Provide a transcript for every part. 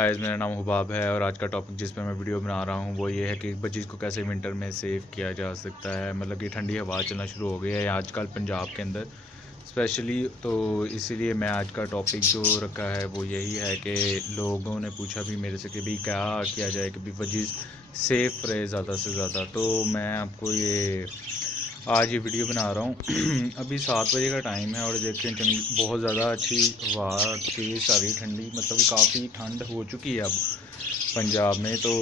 Guys मेरा नाम हुबाब है और आज का टॉपिक जिस पे मैं वीडियो बना रहा हूँ वो ये है कि बजीज़ को कैसे विंटर में सेव किया जा सकता है। मतलब कि ठंडी हवा चलना शुरू हो गई है आजकल पंजाब के अंदर स्पेशली, तो इसीलिए मैं आज का टॉपिक जो रखा है वो यही है कि लोगों ने पूछा भी मेरे से कि भाई क्या किया जाए कि भाई वजीज़ सेफ़ रहे ज़्यादा से ज़्यादा। तो मैं आपको आज ये वीडियो बना रहा हूँ अभी 7 बजे का टाइम है और देखें बहुत ज़्यादा अच्छी हवा तेज़ सारी ठंडी, मतलब कि काफ़ी ठंड हो चुकी है अब पंजाब में। तो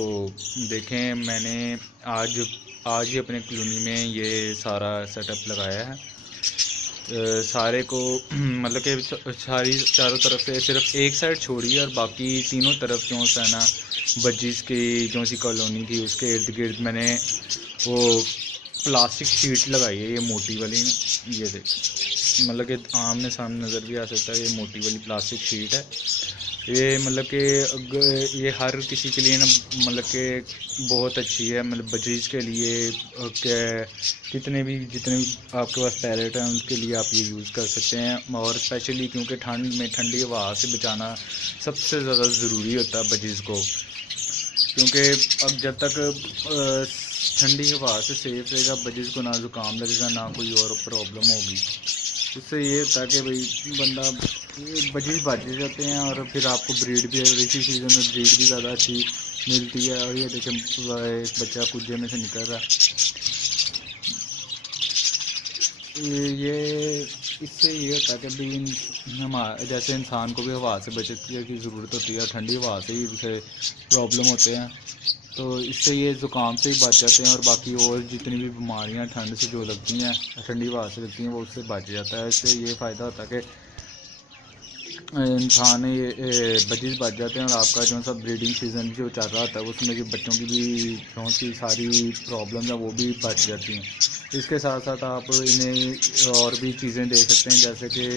देखें मैंने आज ही अपने कॉलोनी में ये सारा सेटअप लगाया है सारे को मतलब कि सारी चारों तरफ से सिर्फ एक साइड छोड़ी है और बाकी तीनों तरफ जो है ना बजीज़ की जो सी कॉलोनी थी उसके इर्द गिर्द मैंने वो प्लास्टिक शीट लगाई है, ये मोटी वाली। ये देख मतलब कि आमने सामने नज़र भी आ सकता है, ये मोटी वाली प्लास्टिक शीट है। ये मतलब कि ये हर किसी के लिए ना मतलब कि बहुत अच्छी है, मतलब बजीज़ के लिए जितने भी आपके पास पैलेट हैं उनके लिए आप ये यूज़ कर सकते हैं। और स्पेशली क्योंकि ठंड में ठंडी हवा से बचाना सबसे ज़्यादा ज़रूरी होता है बजीज़ को, क्योंकि अब जब तक ठंडी हवा से सेफ रहेगा बजीज़ को ना ज़ुकाम लगेगा ना कोई और प्रॉब्लम होगी। इससे ये होता है कि भाई बंदा बजीज़ बच जाते हैं और फिर आपको ब्रीड भी इसी सीज़न में ब्रीड भी ज़्यादा अच्छी मिलती है। और ये देखें एक बच्चा कुजे में से निकल रहा है। ये इससे ये होता है कि भाई जैसे इंसान को भी हवा से बचने की ज़रूरत होती है, ठंडी हवा से ही उसे प्रॉब्लम होते हैं, तो इससे ये ज़ुकाम से ही बच जाते हैं। और बाकी और जितनी भी बीमारियां ठंड से जो लगती हैं ठंडी हवा से लगती हैं वो उससे बच जाता है। इससे ये फ़ायदा होता है कि इंसान ये बजीज़ बच जाते हैं और आपका जो सा ब्रीडिंग सीज़न जो चल रहा होता है उसमें जो बच्चों की भी जो सी सारी प्रॉब्लम है वो भी बच जाती हैं। इसके साथ साथ आप इन्हें और भी चीज़ें दे सकते हैं, जैसे कि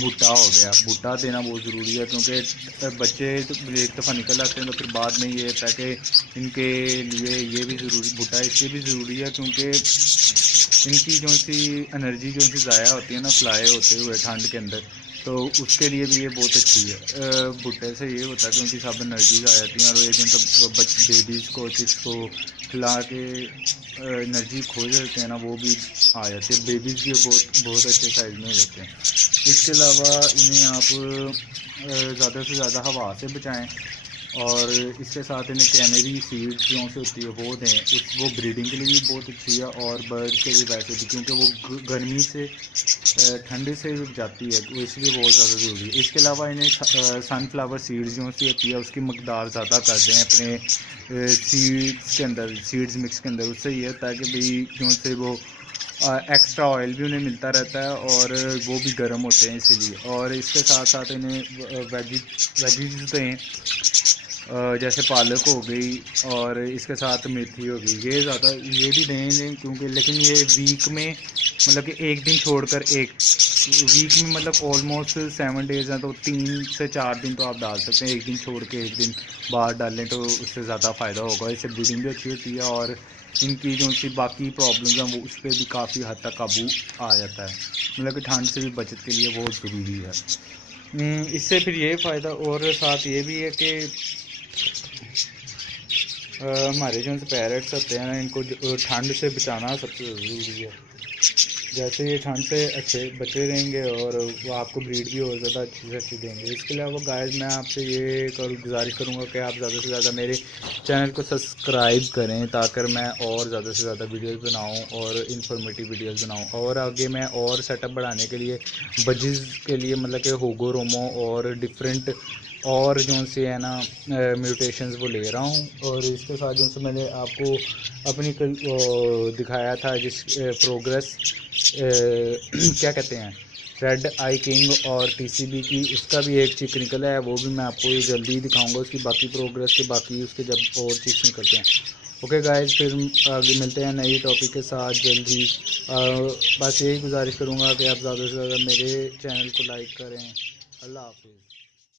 भुट्टा हो गया। भुट्टा देना बहुत ज़रूरी है क्योंकि बच्चे एक दफ़ा निकल आते हैं तो फिर बाद में ये होता है कि इनके लिए ये भी ज़रूरी भुट्टा इसलिए भी ज़रूरी है क्योंकि इनकी जो सी एनर्जी जो सी ज़ाया होती है ना फ्लाई होते हुए ठंड के अंदर, तो उसके लिए भी ये बहुत अच्छी है। भुट्टे से ये होता है कि उनकी सब एनर्जीज आ जाती हैं और ये जो सब बेबीज़ को चिक्स को खिला के एनर्जी खो देते हैं ना वो भी आ जाती है। बेबीज़ भी बहुत अच्छे साइज़ में हो जाते हैं। इसके अलावा इन्हें आप ज़्यादा से ज़्यादा हवा से बचाएं और इसके साथ इन्हें कैनरी सीड्स जो से होती है वो दें, वो ब्रीडिंग के लिए भी बहुत अच्छी है और बर्ड के लिए वैसे भी, क्योंकि वो गर्मी से ठंडी से भी बचाती है, तो इसलिए बहुत ज़्यादा ज़रूरी है। इसके अलावा इन्हें सनफ्लावर सीड्स जो सी होती है उसकी मकदार ज़्यादा कर दें अपने सीड्स के अंदर, सीड्स मिक्स के अंदर। उससे ये होता है कि भाई क्यों से वो एक्स्ट्रा ऑयल भी उन्हें मिलता रहता है और वो भी गर्म होते हैं इसीलिए। और इसके साथ साथ इन्हें वेजिज दें, जैसे पालक हो गई और इसके साथ मेथी हो गई, ये भी दें क्योंकि लेकिन ये वीक में मतलब कि एक दिन छोड़कर एक वीक में मतलब ऑलमोस्ट 7 डेज़ हैं तो 3 से 4 दिन तो आप डाल सकते हैं, एक दिन छोड़ के एक दिन बाद डालें तो उससे ज़्यादा फ़ायदा होगा। इससे ब्रीडिंग भी अच्छी होती है और इनकी जो सी बाकी प्रॉब्लम्स हैं वो उस पर भी काफ़ी हद तक काबू आ जाता है। मतलब कि ठंड से भी बचत के लिए बहुत ज़रूरी है। इससे फिर ये फ़ायदा और साथ ये भी है कि हमारे जो पैरेट्स होते हैं इनको ठंड से बचाना सबसे ज़रूरी है। जैसे ये ठंड से अच्छे बचे रहेंगे और वो आपको ब्रीड भी और ज़्यादा अच्छी से अच्छी देंगे। इसके अलावा गाइस मैं आपसे ये गुजारिश करूँगा कि आप ज़्यादा से ज़्यादा मेरे चैनल को सब्सक्राइब करें ताकि मैं और ज़्यादा से ज़्यादा वीडियोस बनाऊं और इन्फॉर्मेटिव वीडियोस बनाऊं। और आगे मैं और सेटअप बढ़ाने के लिए बजीज़ के लिए मतलब कि होगो रोमो और डिफरेंट और जो से है ना म्यूटेशंस वो ले रहा हूँ। और इसके साथ जो से मैंने आपको अपनी दिखाया था जिस प्रोग्रेस क्या कहते हैं रेड आई किंग और टीसीबी की, उसका भी एक चिक निकला है, वो भी मैं आपको ये जल्दी दिखाऊंगा उसकी बाकी प्रोग्रेस के, बाकी उसके जब और चिक्स निकलते हैं। ओके गाइस, फिर आगे मिलते हैं नई टॉपिक के साथ जल्दी। बस यही गुजारिश करूँगा कि आप ज़्यादा से ज़्यादा मेरे चैनल को लाइक करें। अल्लाह हाफिज़।